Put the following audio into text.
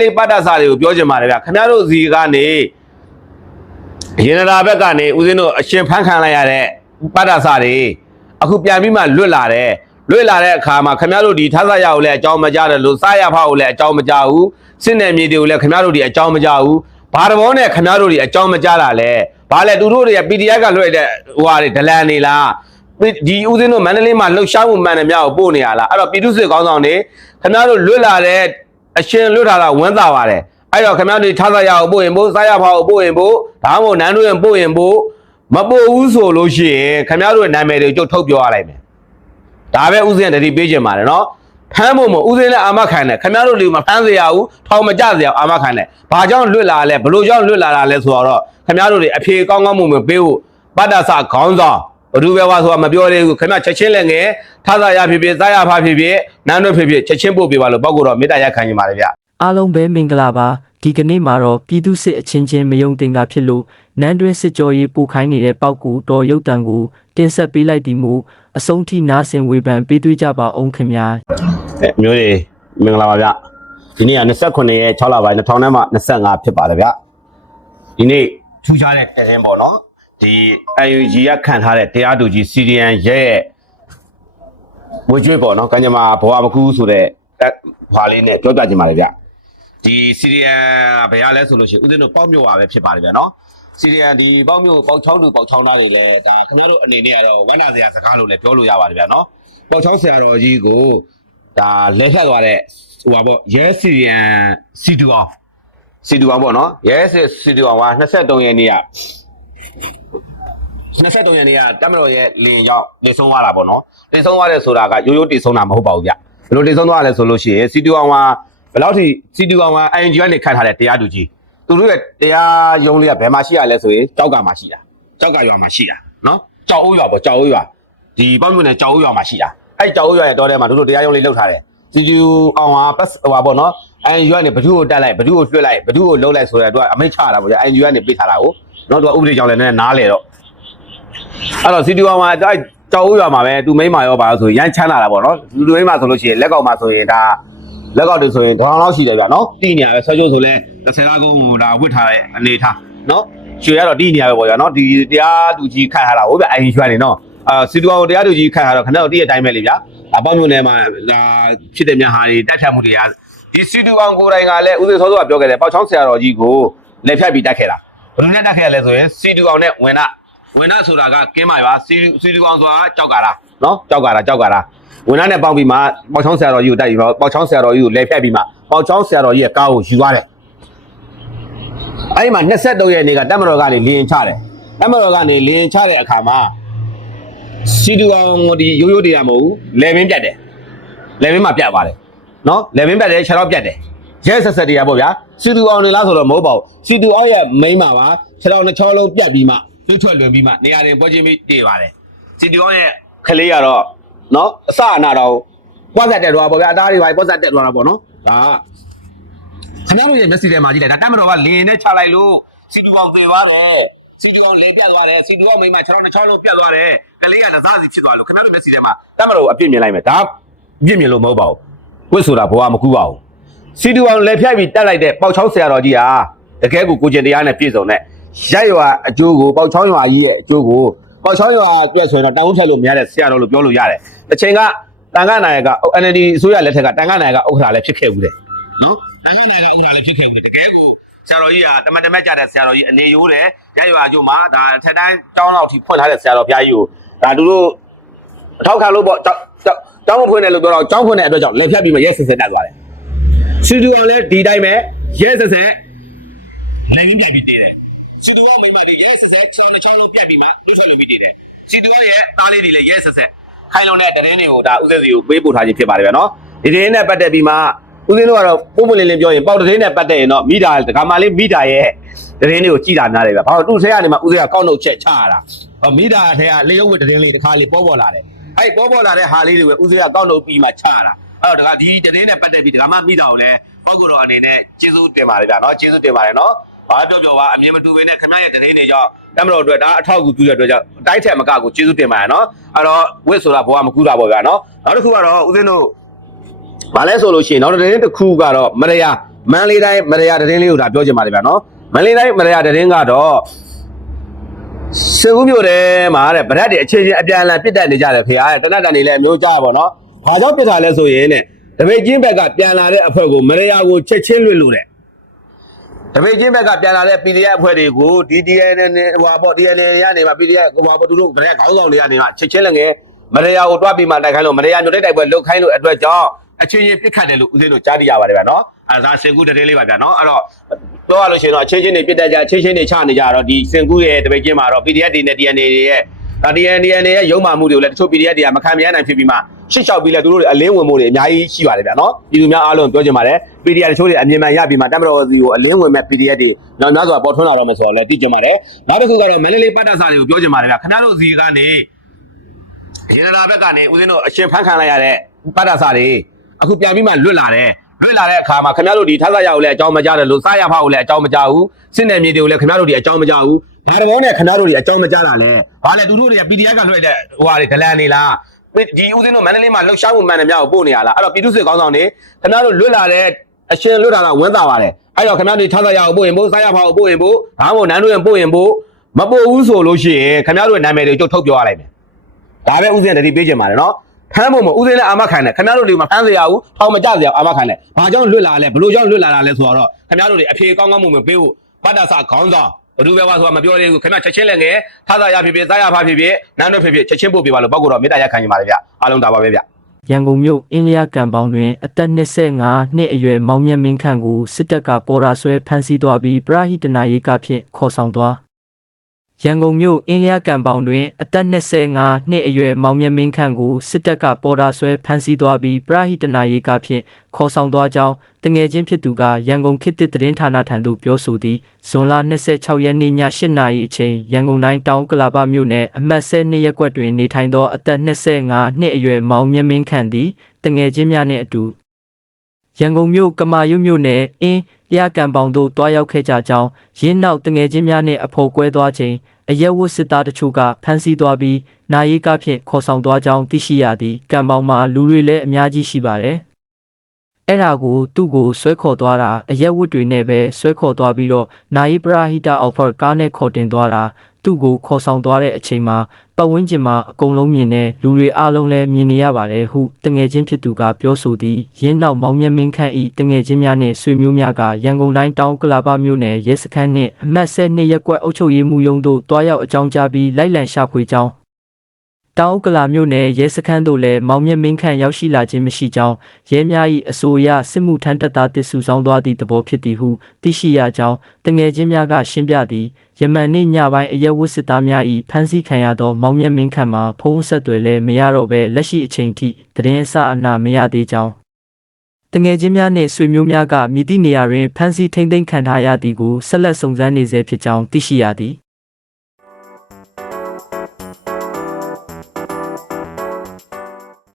လေးပတ္တစာတွေကိုပြောချင်ပါတယ်ဗျခင်ဗျားတို့စီကနေရေနရာဘက်ကနေဦးဇင်းတို့အရှင်ဖန်းခံလိုက်ရတဲ့ပတ္တစာတွေအခုပြန်ပြီးမှလွတ်လာတယ်လွတ်လာတဲ့အခါမှာခင်ဗျားတို့ဒီထဆရကိုလည်းအကြောင်းမကြားတယ်လို့စားရဖကိုလည်းအကြောင်းမကြားဘူးစစ်နယ်မြေတွေကိုလည်းခင်ဗျားတို့ဒီအကြောင်းမကြားဘူးဘာတဘောနဲ့ခင်ဗျားတို့ဒီအကြောင်းမကြားတာလဲဘာလဲသူတို့တွေက PDF ကလွှဲတဲ့ဟိုဟာတွေဒလန်နေလားဒီဦးစင်းတို့မန္တလေးမှာလှုပ်ရှားမှုမှန်တယ်များကိုပို့နေရလားအဲ့တော့ပြည်သူစစ်ကောင်းဆောင်တွေခင်ဗျားတို့လွတ်လာတဲ့ အရှင်လွတ်လာတာဝမ်းသာပါတယ်အဲ့တော့ခင်ဗျားတို့ထားစားရအောင်ပို့ရင်ပို့စားရဖောက်ပို့ရင်ပို့ဒါမှမဟုတ်နန်းတို့ရင်ပို့ရင်ပို့မပို့ဘူးဆိုလို့ရှိရင်ခင်ဗျားတို့ရဲ့နာမည်တွေကိုကျုပ်ထုတ်ပြောရလိုက်မယ်ဒါပဲဦးစင်းကတတိပေးချင်ပါတယ်နော်ဖမ်းဖို့မဦးစင်းလည်းအာမခံတယ်ခင်ဗျားတို့လူမဖမ်းစေရဘူးထောင်မကြစေရအောင်အာမခံတယ်ဘာကြောင့်လွတ်လာလဲဘလို့ကြောင့်လွတ်လာတာလဲဆိုတော့ခင်ဗျားတို့တွေအဖြေကောင်းကောင်းမွန်မွန်ပေးဖို့ပတ္တဆခေါင်းဆောင် ဘဒုပဲဝါဆိုတာမပြောသေးဘူးခင်ဗျချက်ချင်းလည်းငယ်ထသာရဖြစ်ဖြစ်စားရဖဖြစ်ဖြစ်နန်းတို့ဖြစ်ဖြစ်ချက်ချင်းပို့ပေးပါလို့ပောက်ကတော့မေတ္တာရက်ခံနေပါတယ်ဗျအားလုံးပဲမင်္ဂလာပါဒီကနေ့မှာတော့ပြည်သူစစ်အချင်းချင်းမယုံတင်တာဖြစ်လို့နန်းတွင်းစစ်ကြောရေးပူခိုင်းနေတဲ့ပောက်ကူတော်ရုပ်တံကိုတင်ဆက်ပေးလိုက်ဒီမူအဆုံးထိနားဆင်ဝေဖန်ပေးသွေးကြပါအောင်ခင်ဗျာအဲမျိုးတွေမင်္ဂလာပါဗျဒီနေ့က29ရက်6လပိုင်း2000နဲ့မှ25ဖြစ်ပါတယ်ဗျဒီနေ့ထူးခြားတဲ့တဲ့ရင်ပေါ့နော် ဒီ UNG ရခံထားတဲ့တရားသူကြီး CDN ရဲ့ဝေကျွေးပေါ့နော်ကံကြမ္မာဘဝမကူဆိုတဲ့ဟွာလေးနဲ့ပြောပြချင်ပါတယ်ဗျဒီ CDN ဘယ်ရလဲဆိုလို့ရှိရင်ဦးဇင်းတို့ပေါ့မြို့ပါပဲဖြစ်ပါတယ်ဗျနော်စီရီယံဒီပေါ့မျိုးပေါက်ချောင်းသူပေါက်ချောင်းသားတွေလည်းဒါခင်ဗျားတို့အနေနဲ့ကတော့ဝမ်းနာစရာစကားလို့လည်းပြောလို့ရပါတယ်ဗျာနော်ပေါက်ချောင်းဆရာတော်ကြီးကိုဒါလဲဖြတ်သွားတဲ့ဟိုပါပေါ့ရဲစီရီယံစီတူအောင်စီတူအောင်ပေါ့နော်ရဲစီတူအောင်က23ရက်နေ့က 23ရက်နေ့ကတမတော်ရဲ့လင်ရောက်နေဆုံးသွားတာပေါ့နော်နေဆုံးသွားတယ်ဆိုတာကရိုးရိုးတည်ဆုံးတာမဟုတ်ပါဘူးဗျဘယ်လိုတည်ဆုံးသွားလဲဆိုလို့ရှိရင်စီတူအောင်ကဘယ်လောက်ထိစီတူအောင်က ING ကနေခတ်ထားတဲ့တရားသူကြီးသူတို့ရဲ့တရားရုံးလေးကဘယ်မှာရှိရလဲဆိုရင်ကြောက်ကမှာရှိတာကြောက်ကရွာမှာရှိတာနော်ကြောက်အိုးရွာပေါ့ကြောက်အိုးရွာဒီပေါ့မြို့နယ်ကြောက်အိုးရွာမှာရှိတာအဲ့ကြောက်အိုးရွာရဲ့တောထဲမှာတို့တို့တရားရုံးလေးလုပ်ထားတယ်စီကျူအောင်ဟာပတ်ဟိုပါပေါ့နော်အန်ယူကနေဘဒုကိုတက်လိုက်ဘဒုကိုလွှတ်လိုက်ဘဒုကိုလှုပ်လိုက်ဆိုတော့သူကအမိတ်ချတာပေါ့ကြာအန်ယူကနေပေးထားတာကို နော်သူကဥပဒေကြောင့်လည်းနည်းနည်းနားလေတော့အဲ့တော့စီကျူအောင်ဟာအဲ့ကြောက်အိုးရွာမှာပဲသူမိန်းမရောပါဆိုရမ်းချမ်းလာတာပေါ့နော်သူမိန်းမဆိုလို့ရှိရင်လက်ကောက်မှာဆိုရင်ဒါလက်ကောက်တွေဆိုရင်ဒေါအောင်လောက်ရှိတယ်ဗျာနော်တိနေရပဲဆွဲချိုးဆိုလဲ30လားကုန်းကိုဒါဝစ်ထားတဲ့အနေထားနော်ရွှေကတော့တိနေရပဲပေါ့ဗျာနော်ဒီတရားသူကြီးခတ်ထားတာဟုတ်ဗျအရင်ရွှဲနေနော်အာစီတူအောင်တရားသူကြီးခတ်ထားတော့ခဏတော့တိရဲ့အတိုင်းပဲလေဗျာအပေါင်းမျိုးနယ်မှာဒါဖြစ်တဲ့များဟာတွေတက်ဖြတ်မှုတွေကဒီစီတူအောင်ကိုယ်တိုင်ကလည်းဦးစေစောစောကပြောခဲ့တယ်ပေါချောင်းဆရာတော်ကြီးကိုလက်ဖြတ်ပြီးတက်ခဲ့တာ ဘယ်လိုနဲ့တက်ခဲ့ရလဲဆိုရင်စီတူအောင်နဲ့ဝင်နာဝင်နာဆိုတာကကင်းပါရွာစီတူစီတူအောင်ဆိုတာကြောက်ကာတာနော်ကြောက်ကာတာကြောက်ကာတာဝန်ထမ်းနဲ့ပေါင်းပြီးမှပေါချောင်းဆရာတော်ကြီးကိုတိုက်ပြီးမှပေါချောင်းဆရာတော်ကြီးကိုလဲဖြတ်ပြီးမှပေါချောင်းဆရာတော်ကြီးရဲ့ကားကိုယူသွားတယ်အဲ့ဒီမှာ23ရက်နေ့ကတက်မတော်ကနေလင်းချတယ်တက်မတော်ကနေလင်းချတဲ့အခါမှာစီတူအောင်ဒီရိုးရိုးတရားမဟုတ်ဘူးလေမင်းပြတ်တယ်လေမင်းမှာပြတ်သွားတယ်နော်လေမင်းပြတ်တယ်ခြေတော့ပြတ်တယ် ရဲဆက်ဆက်တရားပေါ့ဗျာစီတူအောင်နေလားဆိုတော့မဟုတ်ပါဘူးစီတူအောင်ရဲ့မိန်းမပါခြေတော့နှစ်ချောလုံးပြတ်ပြီးမှလွတ်ထွက်လွင်ပြီးမှနေရာတင်ပေါ်ချင်းပြီးတည်ပါတယ်စီတူအောင်ရဲ့ခလေးကတော့နော်အစအနာတော့ပွားဆက်တက်တော့ပေါ့ဗျာအသားတွေပါပွားဆက်တက်တော့တာပေါ့နော်ဒါခဏလေးမျက်စိထဲမှာကြည့်လိုက်ဒါတက်မတော်ကလင်းနဲ့ချလိုက်လို့စီတူအောင်သေသွားတယ်စီတူအောင်လေပြတ်သွားတယ်စီတူအောင်မိမ6ချောင်း6လုံးပြတ်သွားတယ်ကလေးကတစားစီဖြစ်သွားလို့ခဏလေးမျက်စိထဲမှာတက်မတော်ကိုအပြစ်မြင်လိုက်မယ်ဒါအပြစ်မြင်လို့မဟုတ်ပါဘူးဝစ်ဆိုတာဘဝမကူပါဘူး စီတူအောင်လေဖြတ်ပြီးတက်လိုက်တဲ့ပေါက်ချောင်းဆရာတော်ကြီးဟာတကယ်ကိုကိုကျင်တရားနဲ့ပြည့်စုံတဲ့ရိုက်ရွာအကျိုးကိုပေါက်ချောင်းရွာကြီးရဲ့အကျိုးကိုပေါက်ချောင်းရွာပြည့်ဆိုရင်တော့တန်ဖိုးဖြတ်လို့မရတဲ့ဆရာတော်လို့ပြောလို့ရတယ်တစ်ချိန်ကတန်ခါနိုင်က NLD အစိုးရလက်ထက်ကတန်ခါနိုင်ကဥက္ခရာလည်းဖြစ်ခဲ့ဘူးတဲ့နော်တန်ခါနိုင်ကဥက္ခရာလည်းဖြစ်ခဲ့ဘူးတဲ့တကယ်ကိုဆရာတော်ကြီးကတမန်တမက်ကြတဲ့ဆရာတော်ကြီးအနေရိုးတယ်ရရွာကျိုးမှာဒါထက်တိုင်းကျောင်းလောက်ထိဖွင့်ထားတဲ့ဆရာတော်ဘုရားကြီးကိုဒါသူတို့အထောက်ခံလို့ပေါ့ကျောင်းကျောင်းမဖွင့်တယ်လို့ပြောတော့ကျောင်းဖွင့်တဲ့အတွက်ကြောင့်လက်ဖြတ်ပြီးမှရဲစစ်စစ်တက်သွားတယ် စီတူအောင်လည်းဒီတိုင်းပဲရဲစစ်စစ်နိုင်ပြပြီးတည်တယ်စီတူအောင်မိမဒီရဲစစ်စစ်ချောင်းချောင်းလုံးပြတ်ပြီးမှလွတ်ထွက်လို့ပြီးတည်တယ်စီတူအောင်ရဲ့သားလေးတွေလည်းရဲစစ်စစ်ခိုင်လုံတဲ့တရင်တွေကိုဒါဥစ္စာစီကိုပေးပို့ထားခြင်းဖြစ်ပါတယ်ဗျာနော်ဒီတရင်နဲ့ပတ်သက်ပြီးမှဦးစင်းတို့ကတော့ပုံပွင့်လင်းလင်းပြောရင်ပေါက်တရင်နဲ့ပတ်သက်ရင်တော့မိတာဒကာမလေးမိတာရဲ့တရင်တွေကိုကြည်တာများတယ်ဗျာဘာလို့သူ့ထဲကနေမှဦးစင်းကကောက်နှုတ်ချက်ချရတာဟောမိတာထဲကလျှို့ဝတ်တရင်လေးတစ်ခါလေးပေါ်ပေါ်လာတယ်အဲ့ပေါ်ပေါ်လာတဲ့ဟာလေးတွေကိုဦးစင်းကကောက်နှုတ်ပြီးမှချရတာ အဲ့တော့ဒကာဒီတရင်နဲ့ပတ်သက်ပြီးဒကာမမိတာကိုလည်းပောက်ကတော့အနေနဲ့ကျေးဇူးတင်ပါတယ်ဗျာနော်ကျေးဇူးတင်ပါတယ်နော်ဘာပြောပြောပါအမြင်မတူဘဲနဲ့ခင်ဗျားရဲ့တရင်တွေကြောင့်တမတော်အတွက်ဒါအထောက်အကူပြုတဲ့အတွက်ကြောင့်အတိုင်းထက်မကကိုကျေးဇူးတင်ပါတယ်နော်အဲ့တော့ဝစ်ဆိုတာဘဝမကူတာပေါ့ဗျာနော်နောက်တစ်ခုကတော့ဦးဇင်းတို့ဘာလဲဆိုလို့ရှိရင်နောက်တစ်ရင်တစ်ခုကတော့မရယာမန်လေးတိုင်းမရယာတရင်လေးကိုဒါပြောချင်ပါတယ်ဗျာနော်မန်လေးတိုင်းမရယာတရင်ကတော့စေဦးမျိုးထဲမှာတဲ့ဗရက်တွေအခြေချင်းအပြန်အလှန်ပြစ်တက်နေကြတယ်ခင်ဗျာတဲ့တနတ်တန်တွေလည်းအမျိုးကြားပါတော့ ဘာကြောင့်ပြစ်တာလဲဆိုရင်တဲ့တပိတ်ချင်းဘက်ကပြန်လာတဲ့အဖွဲ့ကိုမရယာကိုချက်ချင်းလွတ်လို့တဲ့တပိတ်ချင်းဘက်ကပြန်လာတဲ့ PDF အဖွဲ့တွေကို DDN နဲ့ဟိုပါပေါ့ DN တွေကနေမှ PDF ဟိုပါပေါ့သူတို့ဗရက်ခေါင်းဆောင်တွေကနေမှချက်ချင်းလည်းငယ်မရယာကိုတွားပြီးမှတိုက်ခိုင်းလို့မရယာညိုတိုက်တိုက်ပွဲလုတ်ခိုင်းလို့အတွက်ကြောင့်အချင်းချင်းပြစ်ခတ်တယ်လို့ဦးဇင်းတို့ကြားသိရပါတယ်ဗျာနော်အဲဒါစင်ကူတည်းလေးပါဗျာနော်အဲ့တော့ပြောရလို့ရှိရင်တော့အချင်းချင်းတွေပြစ်တက်ကြအချင်းချင်းတွေချနေကြတော့ဒီစင်ကူရဲ့တပိတ်ချင်းမှာတော့ PDF တွေနဲ့ DNA တွေရဲ့ ဒါ DNA DNA ရဲ့ရုံမှမှုတွေကိုလည်းတချို့ PDF တွေကမခံမရနိုင်ဖြစ်ပြီးမှရှစ်လျှောက်ပြီးလဲသူတို့တွေအလင်းဝင်မှုတွေအများကြီးရှိပါတယ်ဗျာနော်ပြည်သူများအားလုံးပြောချင်ပါတယ် PDF တချို့တွေအမြင်မှန်ရပြီးမှတက်မတော်စီကိုအလင်းဝင်မဲ့ PDF တွေနောက်နောက်ဆိုပေါ်ထွန်းလာတော့မယ်ဆိုတော့လည်းသိကြပါတယ်နောက်တစ်ခုကတော့မန္တလေးပတ်သက်စာတွေကိုပြောချင်ပါတယ်ဗျာခင်ဗျားတို့စီကနေရေနရာဘက်ကနေဦးဇင်းတို့အရှင်ဖန်းခံလိုက်ရတဲ့ပတ်တာစာတွေအခုပြန်ပြီးမှလွတ်လာတယ် လွတ်လာတဲ့အခါမှာခင်ဗျားတို့ဒီထဆရကိုလည်းအကြောင်းမကြားတယ်လို့စားရဖောက်ကိုလည်းအကြောင်းမကြားဘူးစစ်နယ်မြေတွေကိုလည်းခင်ဗျားတို့ဒီအကြောင်းမကြားဘူးဘာတဘောနဲ့ခင်ဗျားတို့ဒီအကြောင်းမကြားတာလဲဘာလဲသူတို့တွေက PDF ကလွှဲတဲ့ဟိုဟာတွေဒလန်နေလားဒီဦးဇင်းတို့မန္တလေးမှာလှုပ်ရှားမှုမှန်တယ်များကိုပို့နေရလားအဲ့တော့ပြည်သူ့စစ်ကောင်းဆောင်တွေခင်ဗျားတို့လွတ်လာတဲ့အရှင်လွတ်လာတာဝင်းသာပါတယ်အဲ့တော့ခင်ဗျားတို့ထဆရကိုပို့ရင်ပို့စားရဖောက်ကိုပို့ရင်ပို့ဘာမှမဟုတ်နန်းတို့ရင်ပို့ရင်ပို့မပို့ဘူးဆိုလို့ရှိရင်ခင်ဗျားတို့ရဲ့နာမည်တွေကျုပ်ထုတ်ပြောရလိုက်မယ်ဒါပဲဥစဉ်တတိပေးကြပါတယ်နော် ဖမ်းဖို့မဥစဉ်နဲ့အာမခံတယ်ခင်ဗျားတို့တွေမဖမ်းစရာဘူးထောင်မကြစရာအာမခံတယ်ဘာကြောင့်လွတ်လာလဲဘလို့ကြောင့်လွတ်လာတာလဲဆိုတော့ခင်ဗျားတို့တွေအဖြေကောင်းကောင်းမှုမပေးဘူးပတ်တာစခေါင်းဆောင်ဘဒုပဲဝါဆိုတာမပြောသေးဘူးခင်ဗျာချက်ချင်းလည်းငယ်ထားစားရဖြစ်ဖြစ်စားရဖဖြစ်ဖြစ်နန်းတို့ဖြစ်ဖြစ်ချက်ချင်းပို့ပေးပါလို့ပောက်ကတော့မေတ္တာရက်ခံနေပါတယ်ဗျအားလုံးဒါပါပဲဗျရန်ကုန်မြို့အင်းလျာကံပေါင်းတွင်အသက်25နှစ်အရွယ်မောင်မြတ်မင်းခန့်ကိုစစ်တပ်ကပေါ်ရာဆွဲဖမ်းဆီးသွားပြီးပရဟိတနာရေးကဖြင့်ခေါ်ဆောင်သွား ရန်ကုန်မြို့အင်းလျာကံပေါင်းတွင် အသက်25နှစ်အရွယ်မောင်မြတ်မင်းခန့်ကိုစစ်တပ်ကပေါ်ရာဆွဲဖမ်းဆီးသွားပြီးပရဟိတနာရေးကဖြင့်ခေါ်ဆောင်သွားကြောင်းတငယ်ချင်းဖြစ်သူကရန်ကုန်ခေတ်သစ်သတင်းဌာနထံသို့ပြောဆိုသည်ဇွန်လ26ရက်နေ့ည8:00နာရီအချိန်ရန်ကုန်တိုင်းတောင်ကလာပမြို့နယ်အမှတ်12ရပ်ကွက်တွင်နေထိုင်သောအသက်25နှစ်အရွယ်မောင်မြတ်မင်းခန့်သည်တငယ်ချင်းများနှင့်အတူ ရန်ကုန်မြို့ကမာရွတ်မြို့နယ်အင်းလျာကံပေါင်သို့တွားရောက်ခဲ့ကြကြောင်းရင်းနောက်တငယ်ချင်းများနှင့်အဖို့ကွဲသွားချိန်အရက်ဝတ်စစ်သားတို့ကဖမ်းဆီးသွားပြီးနာယီကဖြင့်ခေါ်ဆောင်သွားကြောင်းသိရှိရသည်ကံပေါင်မှာလူတွေလည်းအများကြီးရှိပါတယ်အဲ့ဒါကိုသူ့ကိုဆွဲခေါ်သွားတာအရက်ဝတ်တွေနဲ့ပဲဆွဲခေါ်သွားပြီးတော့နာယီပရာဟိတာအော်ဖာကားနဲ့ခေါ်တင်သွားတာ သူ့ကိုခေါ်ဆောင်သွားတဲ့အချိန်မှာပတ်ဝန်းကျင်မှာအကုန်လုံးမြင်နေလူတွေအားလုံးလည်းမြင်နေရပါတယ်ဟုတငယ်ချင်းဖြစ်သူကပြောဆိုသည်ရင်းနောက်မောင်မြတ်မင်းခန့်ဤတငယ်ချင်းများနှင့်ဆွေမျိုးများကရန်ကုန်တိုင်းတောင်ကလာပမြို့နယ်ရဲစခန်းနှင့်အမှတ်၁၂ရပ်ကွက်အုပ်ချုပ်ရေးမှူးရုံးသို့တွားရောက်အကြောင်းကြားပြီးလိုက်လံရှာဖွေကြောင်း တောင်ဥက္ကလာမြို့နယ်ရဲစခန်းသို့လည်းမောင်မြတ်မင်းခန့်ရောက်ရှိလာခြင်းမရှိကြောင်းရဲများ၏အဆိုအရစစ်မှုထမ်းတပ်သားတစ်စုဆောင်သွားသည့်သဘောဖြစ်သည်ဟုသိရှိရကြောင်းတငယ်ချင်းများကရှင်းပြသည်ယမန်နေ့ညပိုင်းအရက်ဝတ်စစ်သားများ၏ဖမ်းဆီးခံရသောမောင်မြတ်မင်းခန့်မှာဖုံးဆက်တွေလည်းမရတော့ဘဲလက်ရှိအချိန်ထိသတင်းအစအနမရသေးကြောင်းတငယ်ချင်းများနှင့်ဆွေမျိုးများကမြည်သည့်နေရာတွင်ဖမ်းဆီးထိမ့်သိမ်းခံထားရသည်ကိုဆက်လက်စုံစမ်းနေဆဲဖြစ်ကြောင်းသိရှိရသည်